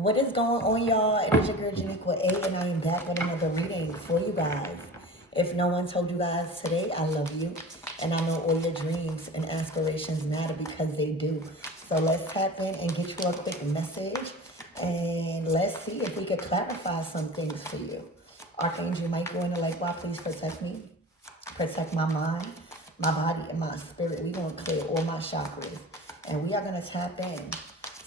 What is going on, y'all? It is your girl Janiqua A, and I am back with another reading for you guys. If no one told you guys today, I love you, and I know all your dreams and aspirations matter because they do. So let's tap in and get you a quick message, and let's see if we could clarify some things for you. Archangel Michael in the light bar, please protect me, protect my mind, my body, and my spirit. We're going to clear all my chakras, and we are going to tap in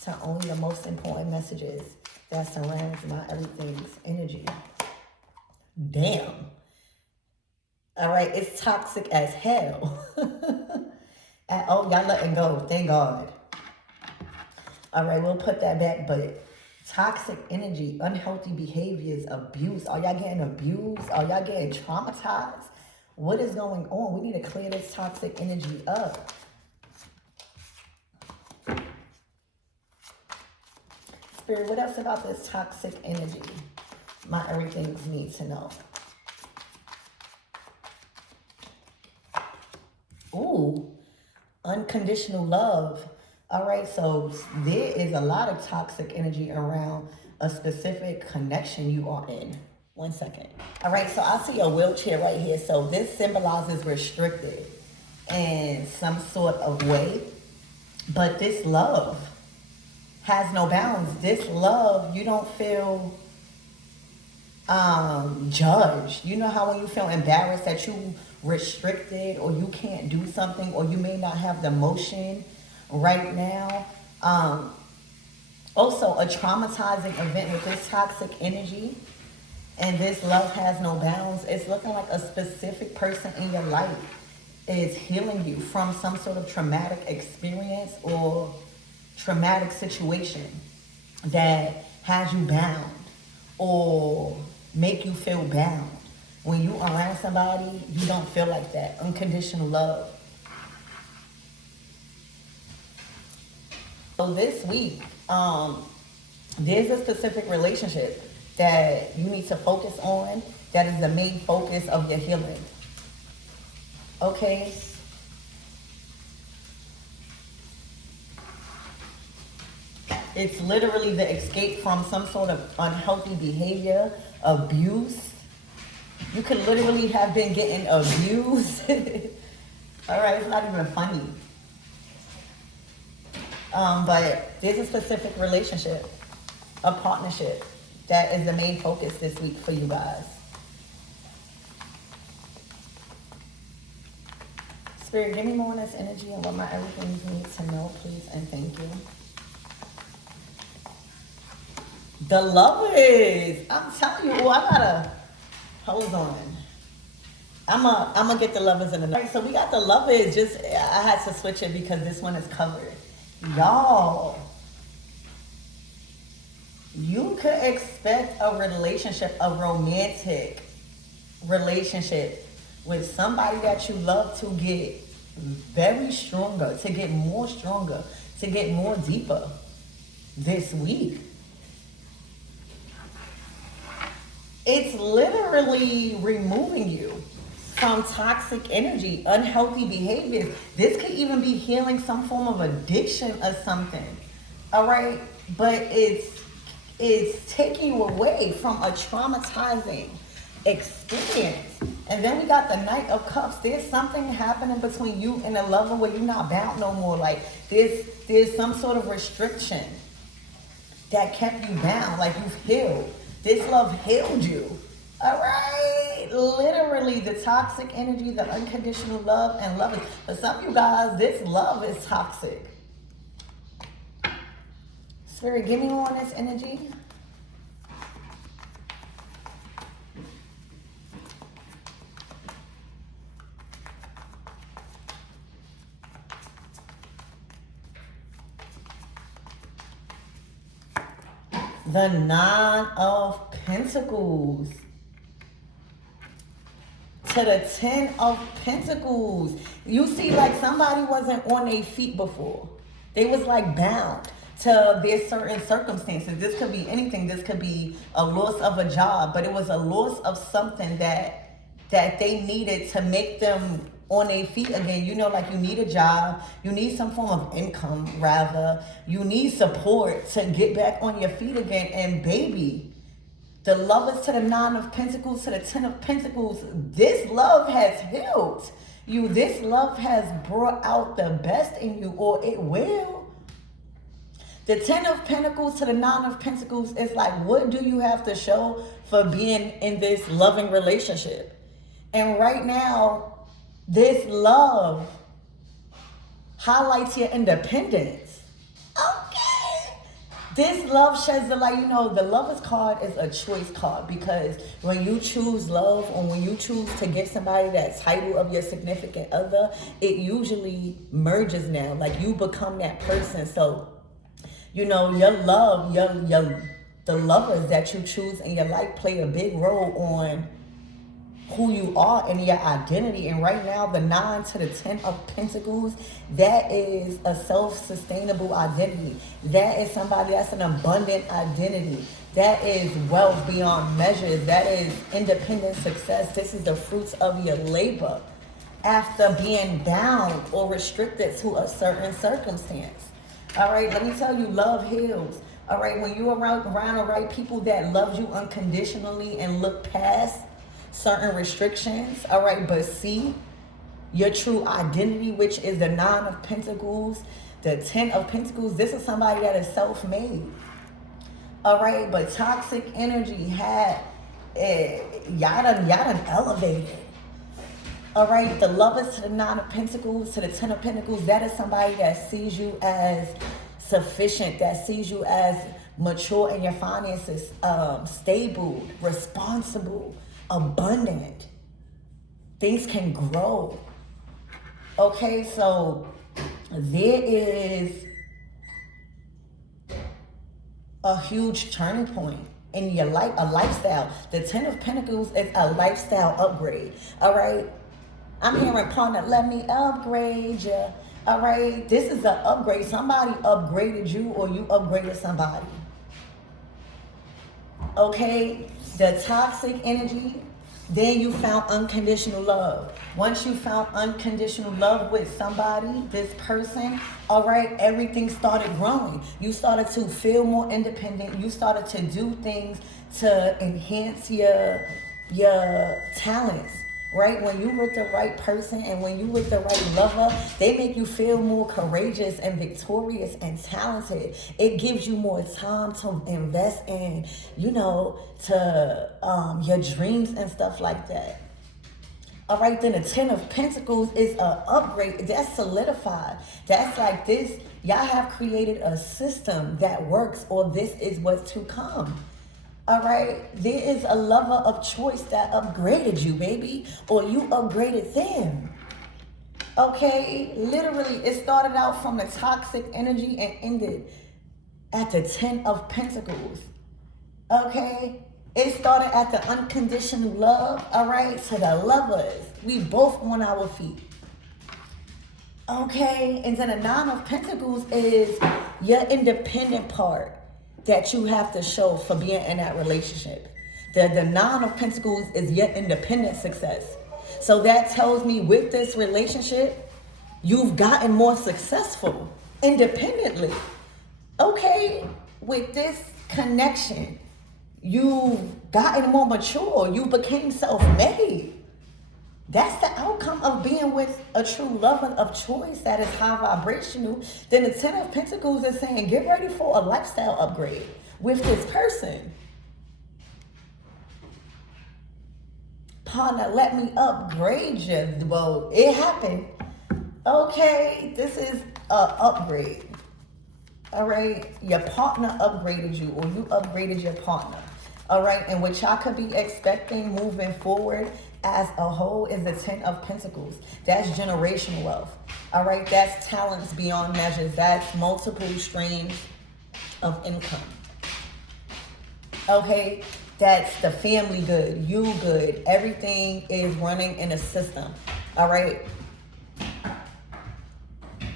to only the most important messages that surrounds my everything's energy. Damn. All right, it's toxic as hell. Oh, y'all letting go. Thank God. All right, we'll put that back, but toxic energy, unhealthy behaviors, abuse. Are y'all getting abused? Are y'all getting traumatized? What is going on? We need to clear this toxic energy up. Spirit, what else about this toxic energy my everythings need to know? Ooh, unconditional love. All right, so there is a lot of toxic energy around a specific connection you are in. 1 second. All right, so I see a wheelchair right here. So this symbolizes restricted in some sort of way. But this love has no bounds. This love, you don't feel judged. You know how when you feel embarrassed that you restricted or you can't do something or you may not have the motion right now. Also a traumatizing event with this toxic energy and this love has no bounds. It's looking like a specific person in your life is healing you from some sort of traumatic experience or traumatic situation that has you bound or make you feel bound. When you around somebody, you don't feel like that. Unconditional love. So this week, there's a specific relationship that you need to focus on that is the main focus of your healing. Okay? It's literally the escape from some sort of unhealthy behavior, abuse. You could literally have been getting abused. All right, it's not even funny. But there's a specific relationship, a partnership that is the main focus this week for you guys. Spirit, give me more on this energy and what my everything needs to know, please, and thank you. The lovers. I'm telling you, I gotta hold on. I'm gonna get the lovers in the night. So we got the lovers. I had to switch it because this one is covered. Y'all, you could expect a relationship, a romantic relationship with somebody that you love to get very stronger, to get more stronger, to get more deeper this week. It's literally removing you from toxic energy, unhealthy behaviors. This could even be healing some form of addiction or something. All right? But it's taking you away from a traumatizing experience. And then we got the Knight of Cups. There's something happening between you and a lover where you're not bound no more. Like there's some sort of restriction that kept you bound, like you've healed. This love healed you. All right? Literally, the toxic energy, the unconditional love and love. For some of you guys, this love is toxic. Spirit, give me more on this energy. The Nine of Pentacles to the Ten of Pentacles. You see, like somebody wasn't on their feet before. They was like bound to their certain circumstances. This could be anything. This could be a loss of a job, but it was a loss of something that they needed to make them on their feet again. You know, like you need a job, you need some form of income, rather. You need support to get back on your feet again. And baby, the lovers to the Nine of Pentacles to the Ten of Pentacles, this love has healed you. This love has brought out the best in you, or it will. The Ten of Pentacles to the Nine of Pentacles is like, what do you have to show for being in this loving relationship? And right now, this love highlights your independence. Okay. This love sheds the light. You know, the Lover's card is a choice card, because when you choose love, or when you choose to give somebody that title of your significant other, it usually merges now. Like, you become that person. So, you know, your love, the lovers that you choose in your life play a big role on who you are and your identity. And right now, the 9 to the 10 of Pentacles, that is a self-sustainable identity. That is somebody that's an abundant identity. That is wealth beyond measure. That is independent success. This is the fruits of your labor after being bound or restricted to a certain circumstance. All right, let me tell you, love heals. All right, when you're around the right people that love you unconditionally and look past certain restrictions, all right, but see your true identity, which is the 9 of Pentacles, the 10 of Pentacles. This is somebody that is self-made. All right, but toxic energy had, y'all done elevated. All right, the lovers to the 9 of Pentacles, to the 10 of Pentacles, that is somebody that sees you as sufficient, that sees you as mature in your finances, stable, responsible, abundant. Things can grow. Okay, so there is a huge turning point in your life, a lifestyle. The 10 of Pentacles is a lifestyle upgrade. All right, I'm hearing, partner, let me upgrade you. All right, this is an upgrade. Somebody upgraded you, or you upgraded somebody. Okay, the toxic energy, then you found unconditional love. Once you found unconditional love with somebody, this person, all right, everything started growing. You started to feel more independent. You started to do things to enhance your talents. Right? When you with the right person and when you with the right lover, they make you feel more courageous and victorious and talented. It gives you more time to invest in, you know, to your dreams and stuff like that. All right, then the 10 of Pentacles is an upgrade. That's solidified. That's like this. Y'all have created a system that works, or this is what's to come. All right, there is a lover of choice that upgraded you, baby, or you upgraded them. Okay, literally, it started out from the toxic energy and ended at the 10 of Pentacles. Okay, it started at the unconditional love, all right, to the lovers. We both on our feet. Okay, and then the 9 of Pentacles is your independent part that you have to show for being in that relationship. The 9 of Pentacles is your independent success. So that tells me with this relationship, you've gotten more successful independently. Okay, with this connection, you've gotten more mature. You became self-made. That's the outcome of being with a true lover of choice that is high vibrational. Then the 10 of Pentacles is saying, get ready for a lifestyle upgrade with this person. Partner, let me upgrade you. Well, it happened. Okay, this is an upgrade. All right, your partner upgraded you, or you upgraded your partner. All right, and what y'all could be expecting moving forward as a whole is the 10 of Pentacles. That's generational wealth. All right, that's talents beyond measures. That's multiple streams of income. Okay, that's the family good, you good. Everything is running in a system. All right,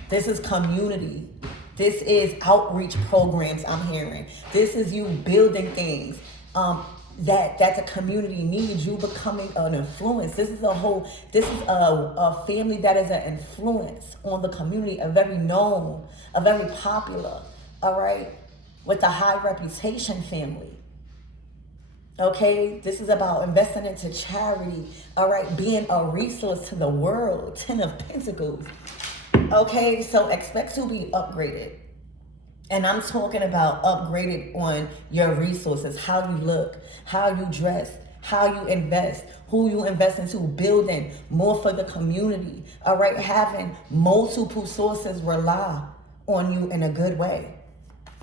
this is community. This is outreach programs I'm hearing. This is you building things. that the community needs. You becoming an influence. This is a family that is an influence on the community, a very known, a very popular, all right, with a high reputation family. Okay, this is about investing into charity, all right, being a resource to the world. 10 of Pentacles. Okay, so expect to be upgraded. And I'm talking about upgraded on your resources, how you look, how you dress, how you invest, who you invest into, building more for the community. All right, having multiple sources rely on you in a good way.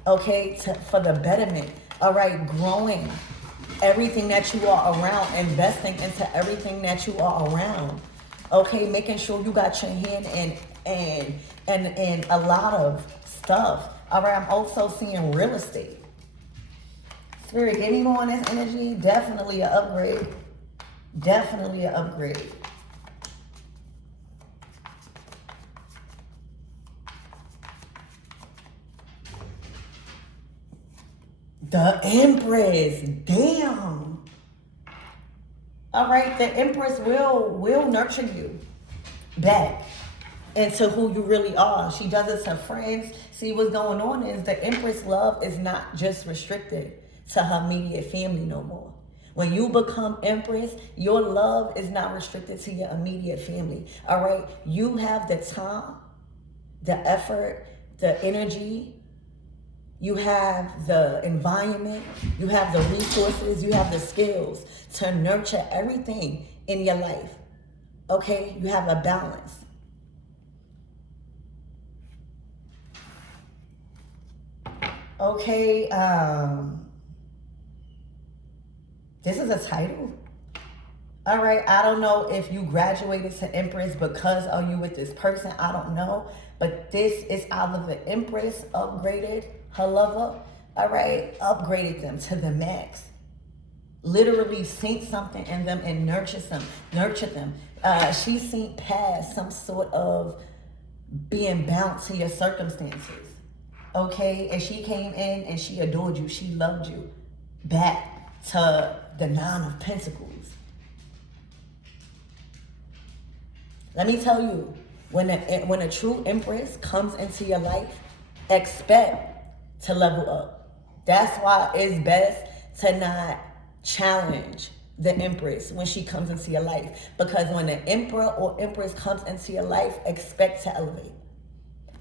Okay, for the betterment. All right, growing everything that you are around, investing into everything that you are around. Okay, making sure you got your hand in a lot of stuff. All right, I'm also seeing real estate. Spirit, give me more on this energy. Definitely an upgrade. Definitely an upgrade. The Empress. Damn. All right, the Empress will nurture you back into who you really are. She does it to friends. See, what's going on is the Empress love is not just restricted to her immediate family no more. When you become Empress, your love is not restricted to your immediate family. All right, you have the time, the effort, the energy. You have the environment, you have the resources, you have the skills to nurture everything in your life. Okay, you have a balance. Okay, this is a title. All right, I don't know if you graduated to Empress because of you with this person. I don't know. But this is either the Empress upgraded her lover, all right, upgraded them to the max. Literally sink something in them and nurture them. She's seen past some sort of being bound to your circumstances. Okay, and she came in and she adored you. She loved you. Back to the 9 of Pentacles. Let me tell you, when a true Empress comes into your life, expect to level up. That's why it's best to not challenge the Empress when she comes into your life. Because when the Emperor or Empress comes into your life, expect to elevate.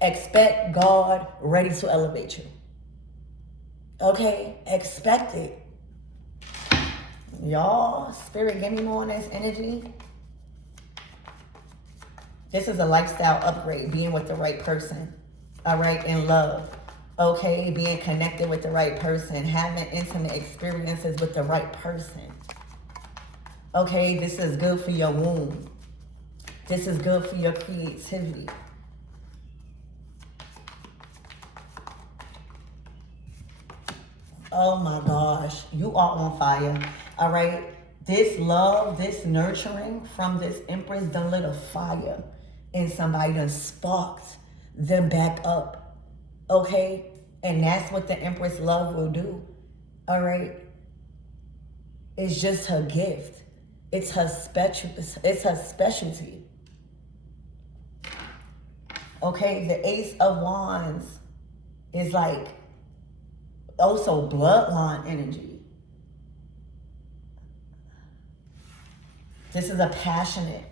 Expect God ready to elevate you. Okay? Expect it. Y'all, Spirit, give me more on this energy. This is a lifestyle upgrade, being with the right person, all right, in love, okay, being connected with the right person, having intimate experiences with the right person, okay, this is good for your womb. This is good for your creativity. Oh my gosh, you are on fire, all right? This love, this nurturing from this Empress done lit a fire in somebody, done sparked them back up, okay? And that's what the Empress love will do, all right? It's just her gift. It's her specialty. Okay, the Ace of Wands is like also bloodline energy. This is a passionate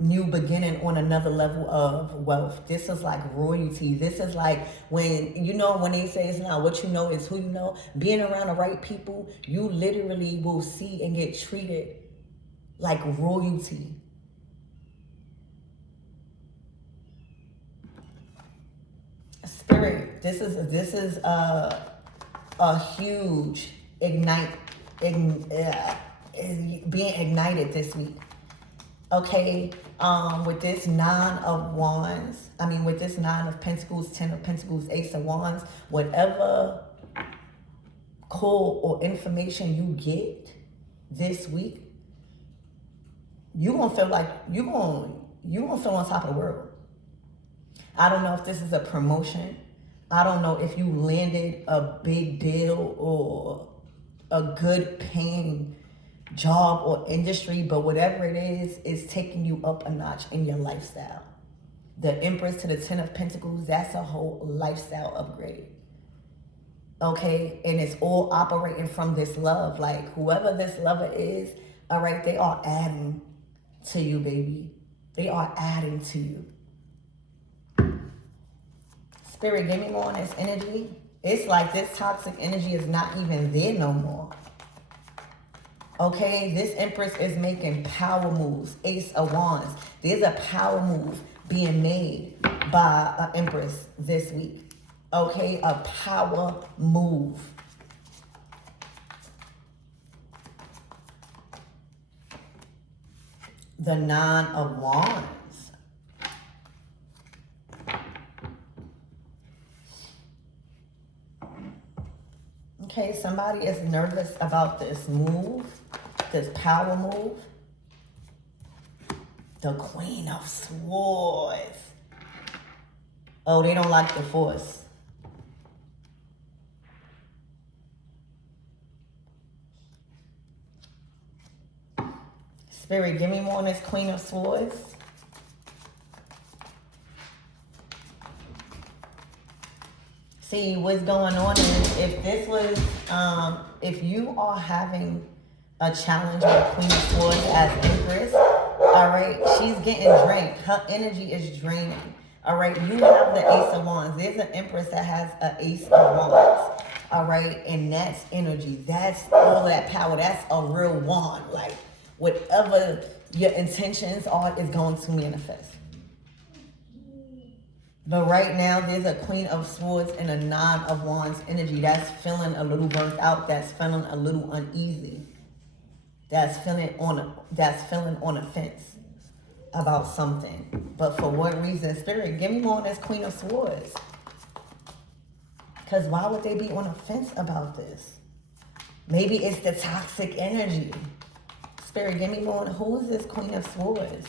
new beginning on another level of wealth. This is like royalty. This is like when they say it's not what you know, it's who you know. Being around the right people, you literally will see and get treated like royalty. Spirit, this is a huge being ignited this week. Okay, with this 9 of Wands, with this 9 of Pentacles, 10 of Pentacles, Ace of Wands, whatever call or information you get this week, you're gonna feel like you're gonna feel on top of the world. I don't know if this is a promotion. I don't know if you landed a big deal or a good paying job or industry, but whatever it is taking you up a notch in your lifestyle. The Empress to the Ten of Pentacles, that's a whole lifestyle upgrade. Okay, and it's all operating from this love. Like whoever this lover is, all right, they are adding to you, baby. They are adding to you. Spirit, give me more on this energy. It's like this toxic energy is not even there no more. Okay, this Empress is making power moves. Ace of Wands. There's a power move being made by an Empress this week. Okay, a power move. The Nine of Wands. Okay, somebody is nervous about this move, this power move. The Queen of Swords. Oh, they don't like the Force. Spirit, give me more on this Queen of Swords. See, what's going on is if this was, if you are having a challenge with Queen of Swords as Empress, all right, she's getting drained. Her energy is draining. All right, you have the Ace of Wands. There's an Empress that has an Ace of Wands. All right, and that's energy. That's all that power. That's a real wand. Like, whatever your intentions are is going to manifest. But right now, there's a Queen of Swords and a Nine of Wands energy that's feeling a little burnt out. That's feeling a little uneasy. That's feeling on a fence about something. But for what reason? Spirit, give me more on this Queen of Swords. Because why would they be on a fence about this? Maybe it's the toxic energy. Spirit, give me more on who is this Queen of Swords?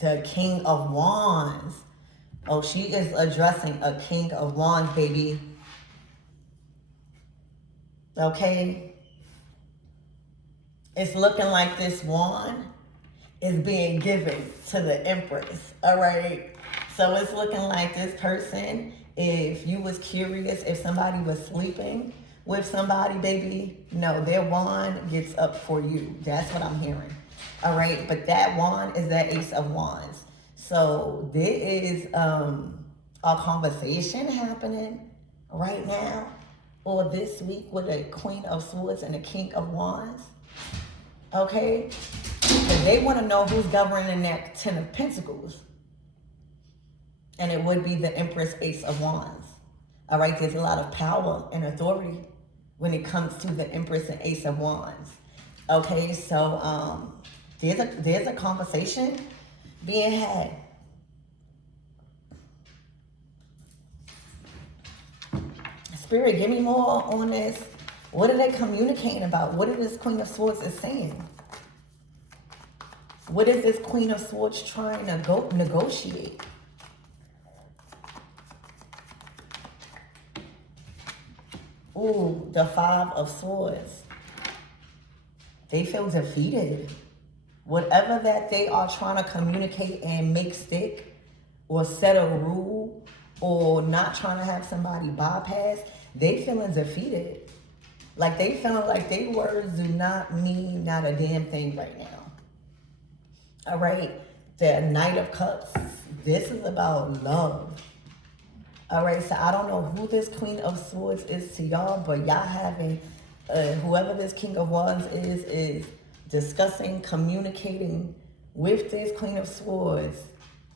The King of Wands. Oh, she is addressing a King of Wands, baby. Okay? It's looking like this wand is being given to the Empress. All right? So it's looking like this person, if you was curious, if somebody was sleeping with somebody, baby, no, their wand gets up for you. That's what I'm hearing. All right, but that wand is that Ace of Wands. So there is a conversation happening right now or this week with a Queen of Swords and a King of Wands. Okay? Because they want to know who's governing that Ten of Pentacles. And it would be the Empress Ace of Wands. All right, there's a lot of power and authority when it comes to the Empress and Ace of Wands. Okay, so there's a conversation being had. Spirit, give me more on this. What are they communicating about? What is this Queen of Swords is saying? What is this Queen of Swords trying to negotiate? Ooh, the Five of Swords. They feel defeated. Whatever that they are trying to communicate and make stick or set a rule or not trying to have somebody bypass, they feeling defeated. Like they feeling like their words do not mean not a damn thing right now. All right, the Knight of Cups. This is about love. All right, so I don't know who this Queen of Swords is to y'all, but y'all having, whoever this King of Wands is discussing, communicating with this Queen of Swords,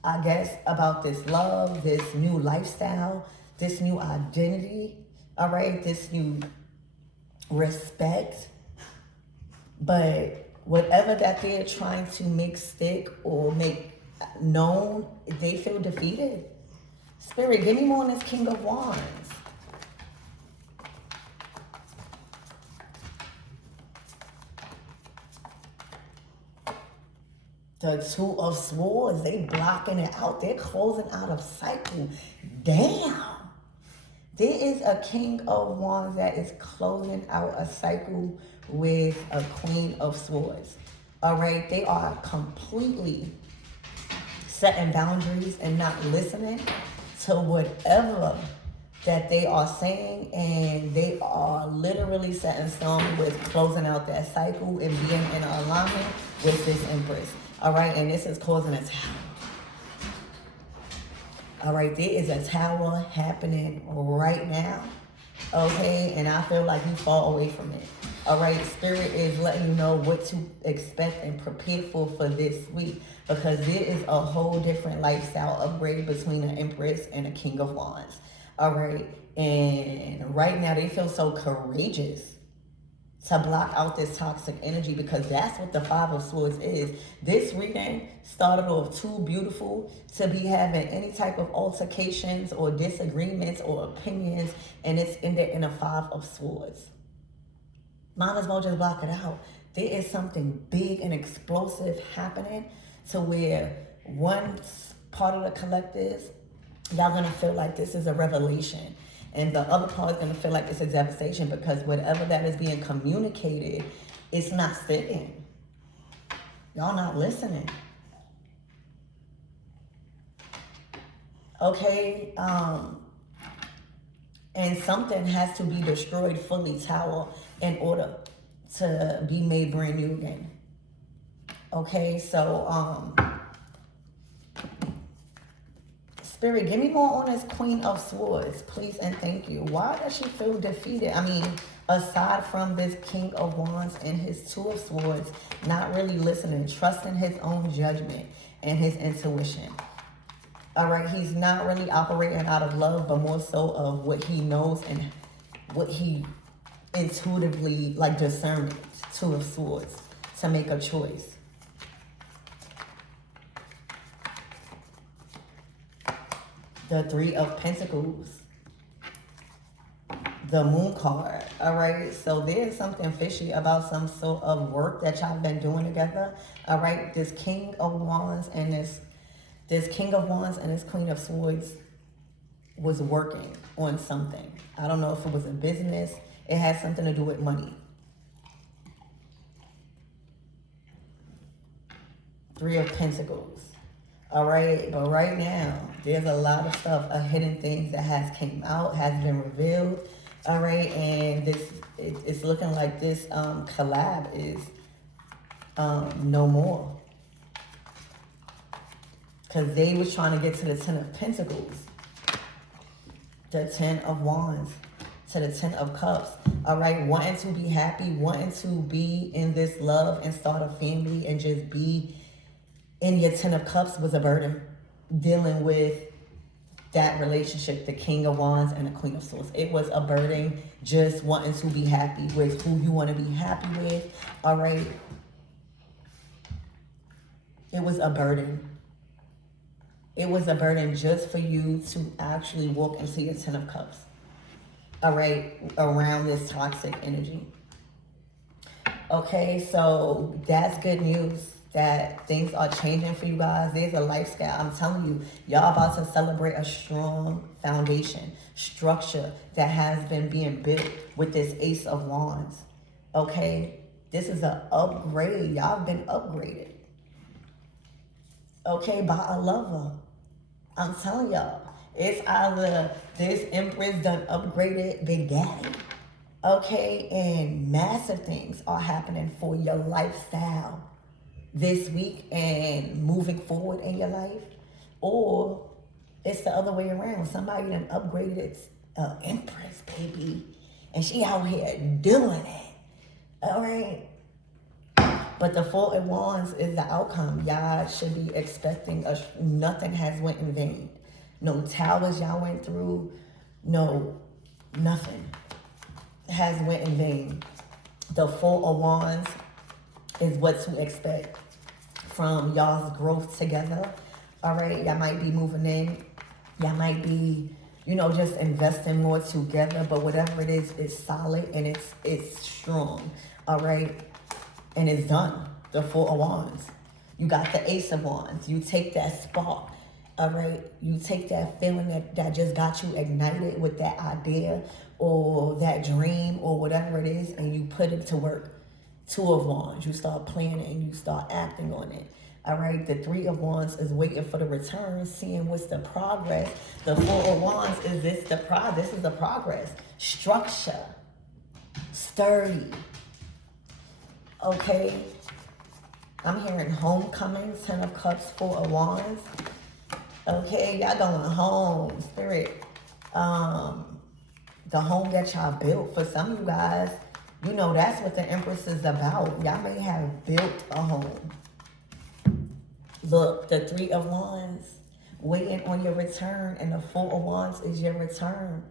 I guess, about this love, this new lifestyle, this new identity, all right, this new respect. But whatever that they're trying to make stick or make known, they feel defeated. Spirit, give me more on this King of Wands. The Two of Swords, they blocking it out. They're closing out of cycle. Damn. There is a King of Wands that is closing out a cycle with a Queen of Swords. All right, they are completely setting boundaries and not listening to whatever that they are saying, and they are literally setting stone with closing out that cycle and being in alignment with this Empress. All right, and this is causing a tower. All right, there is a tower happening right now. Okay, and I feel like you fall away from it. All right, Spirit is letting you know what to expect and prepare for this week, because there is a whole different lifestyle upgrade between an Empress and a King of Wands. All right, and right now they feel so courageous to block out this toxic energy, because that's what the Five of Swords is. This reading started off too beautiful to be having any type of altercations or disagreements or opinions, and it's ended in a Five of Swords. Might as well just block it out. There is something big and explosive happening to where one part of the collective, y'all gonna feel like this is a revelation. And the other part is gonna feel like it's a devastation, because whatever that is being communicated, it's not sitting. Y'all not listening. Okay, and something has to be destroyed fully, Tower, in order to be made brand new again. Okay, so Spirit, give me more on this Queen of Swords, please and thank you. Why does she feel defeated? I mean, aside from this King of Wands and his Two of Swords, not really listening, trusting his own judgment and his intuition. All right, he's not really operating out of love, but more so of what he knows and what he intuitively, like, discernment, Two of Swords, to make a choice. The Three of Pentacles, the Moon card. All right, so there's something fishy about some sort of work that y'all been doing together. All right, this King of Wands and this King of Wands and this Queen of Swords was working on something. I don't know if it was a business. It had something to do with money. Three of Pentacles. All right, but right now, there's a lot of stuff, hidden things that has came out, has been revealed. All right, and it's looking like this collab is no more. Because they was trying to get to the Ten of Pentacles, the Ten of Wands, to the Ten of Cups. All right, wanting to be happy, wanting to be in this love and start a family and just be in your Ten of Cups was a burden. Dealing with that relationship, the King of Wands and the Queen of Swords. It was a burden, just wanting to be happy with who you want to be happy with. All right. It was a burden. It was a burden just for you to actually walk into your Ten of Cups. All right, around this toxic energy. Okay, so that's good news that things are changing for you guys. There's a lifestyle. I'm telling you, y'all about to celebrate a strong foundation, structure that has been being built with this Ace of Wands. Okay, this is an upgrade. Y'all been upgraded. Okay, by a lover. I'm telling y'all, it's either this Empress done upgraded Big Daddy. Okay, and massive things are happening for your lifestyle this week and moving forward in your life, or it's the other way around. Somebody done upgraded Empress, baby, and she out here doing it. All right, but the Four of Wands is the outcome. Y'all should be expecting nothing has went in vain. No towers y'all went through, no nothing has went in vain. The Four of Wands is what to expect from y'all's growth together. All right, y'all might be moving in. Y'all might be, you know, just investing more together. But whatever it is, it's solid and it's strong. All right, and it's done. The Four of Wands. You got the Ace of Wands. You take that spark All right, you take that feeling that just got you ignited with that idea or that dream or whatever it is, and you put it to work. Two of Wands, you start planning and you start acting on it. All right, the Three of Wands is waiting for the return, seeing what's the progress. The Four of Wands is this is the progress. Structure, sturdy. Okay, I'm hearing homecoming, Ten of Cups, Four of Wands. Okay, y'all going home, spirit. The home that y'all built. For some of you guys, you know that's what the Empress is about. Y'all may have built a home. Look, the Three of Wands, waiting on your return, and the Four of Wands is your return.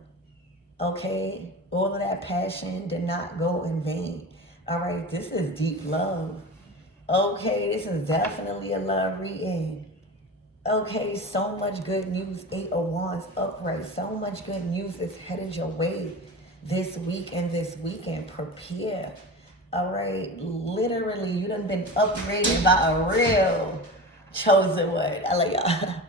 Okay? All of that passion did not go in vain. All right? This is deep love. Okay? This is definitely a love reading. Okay, so much good news. Eight of Wands upright. So much good news is headed your way this week and this weekend. Prepare. All right, literally, you done been upgraded by a real chosen one. I like y'all.